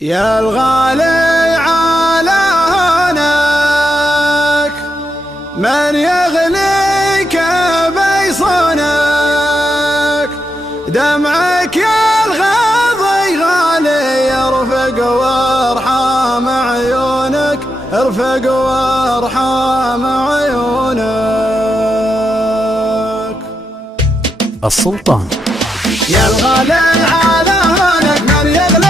يا الغالي على هونك من يغليك بيصونك، دمعك يا الغاضي غالي يرفق وارحام عيونك، ارفق وارحام عيونك. السلطان. يا الغالي على هونك من يغليك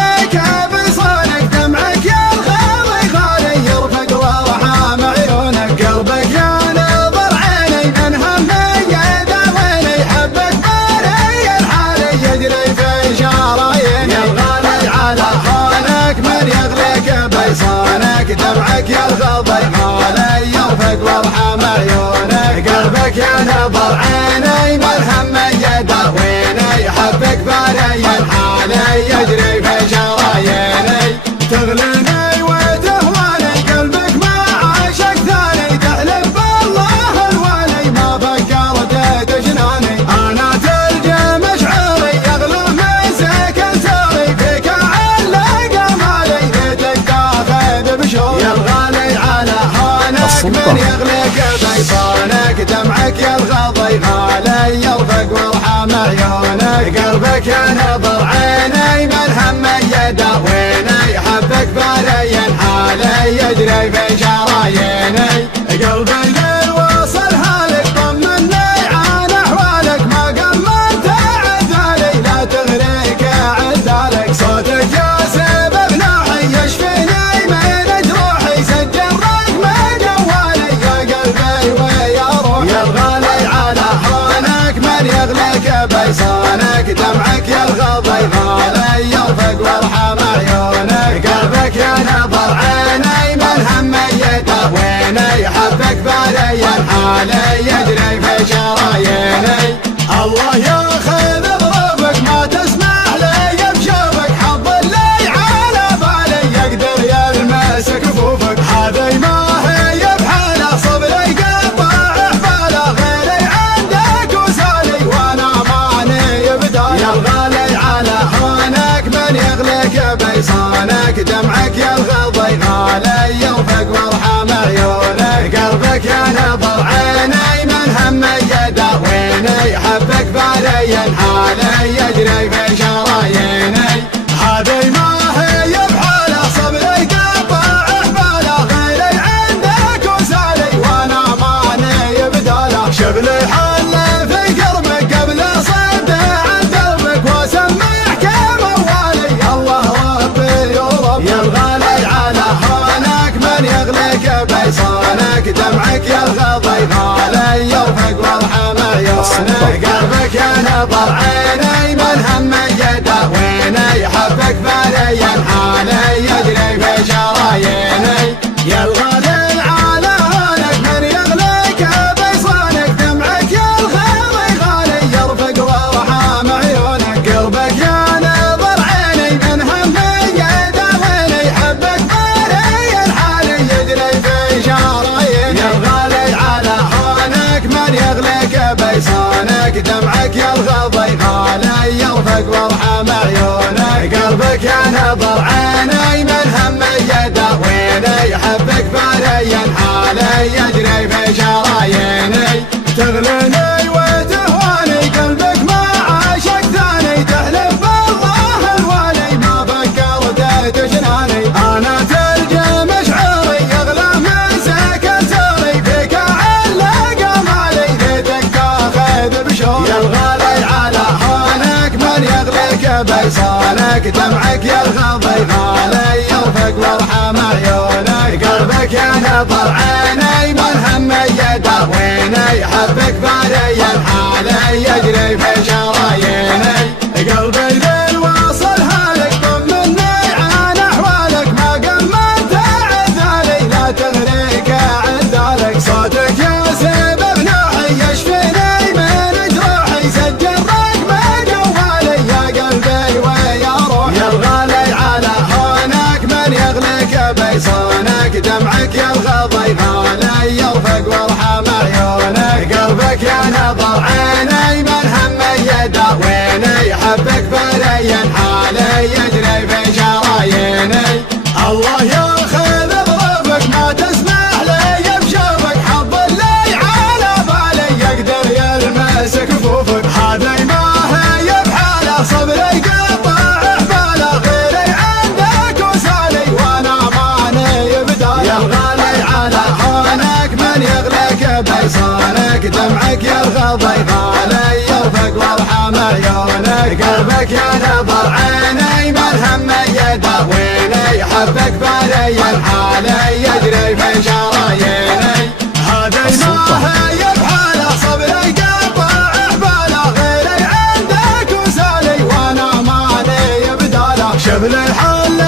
بيصونك، دمعك يا الغاضي غالي يرفق وارحام عيونك، قلبك يا نظر عيني من همي يداويني، حبك باري الحالي يجري في شراييني. يا الغالي على هونك من يغليك بيصونك، دمعك يا الغاضي غالي يرفق وارحام عيونك، قلبك يا نظر عيني من همي يداويني، حبك باري الحالي يجري في شراييني. تغليني وتهواني قلبك ما عاشق ثاني، تحلف بالله الوالي ما فكرت تجناني، انا تلقى مشعري يغلى من سكن ساري، فيك علق مالي ليتك تاخذ بشوري. يا الغالي على هونك من يغلق بيصونك، دمعك يا الغاضي غالي يرفق وارحام عيونك، قلبك يا نظر عيني من همي يداويني، حبك باري حالي يجري في شراييني. قلبي ليل وصل هالك طمني عن احوالك، ما قمرت عذالي لا تغريك عذالك، صوتك يا سبب نوحي يشفيني من جروحي، سجل رقم جوالي يا قلبي ويا روحي. يا الغالي على هونك من يغلق بيصونك، دمعك يا الغاضي غالي يرفق وارحام عيونك، قلبك يا نظر عيني من همي يداويني، حبك باري الحالي يجري في شراييني. الله ياخذ ظروفك ما تسمح لي بشوفك، حظ اللي على بالي يقدر يلمس كفوفك، هذي ما هي بحاله صبري قطع حباله، غيري عندك وسالي وانا ماني بدالي. يا الغالي على هونك من يغلق بيصونك، دمعك يا الغاضي غالي يرفق وارحام عيونك، قلبك يا نظر عيني من همي يداويني، حبك باري الحالي يجري في شراييني. هذي ما هي بحاله صبري قطع حباله، غيري عندك وسالي وانا ماني بداله، شغلي حل في قربك قبل صد عن دربك، واسمعك موالي الله ربي ورب. يا الغالي على هونك من يغلق بيصونك، دمعك يا الغاضي غالي يرفق وارحام عيونك، قلبك يا نظر عيني من همي يداويني، حبك باري الحالي يجري في شراييني. يا الغالي على هونك من يغلق بيصونك، دمعك يا الغاضي غالي يرفق وارحام عيونك، قلبك يا نظر عيني من همي يداويني، حبك باري الحالي يجري في شراييني. يا الغالي على هونك من يغلق بيصونك، دمعك يا الغاضي غالي يرفق وارحام عيونك، قلبك يا نظر عيني من همي يداويني، حبك باري الحالي يجري في شراييني. تغليني وتهواني قلبك ما عاشق ثاني، تحلف بالله الوالي ما فكرت تجناني، انا تلقى مشعري يغلى من سكن ساري، فيك علق مالي ليتك تاخذ بشوري. يا الغالي على هونك من يغلق بيصونك، دمعك يا الغاضي غالي يرفق وارحام عيونك، قلبك يا نظر عيني من همي يداويني، حبك باري الحالي يجري في شراييني. قلبي ليل وصل هالك طمني عن احوالك، ما قمرت عذالي لا تغريك عذالك، صوتك يا سبب نوحي يشفيني من جروحي، سجل رقم جوالي يا قلبي ويا روحي. يا الغالي على هونك من يغلق بيصونك، دمعك يا الغاضي غالي يرفق وارحام عيونك، قلبك يا نظر عيني من همي يداويني، حبك باري الحالي يجري في شراييني. دمعك يرغب يغالي يرفق وارحم عيونك قلبك يا نظر عيني ملهم يداويني حبك بالي الحالي يجري في شراييني هذا ما هي بحاله صبري قطع حباله غيري عندك وسالي وانا مالي بداله شبل الحل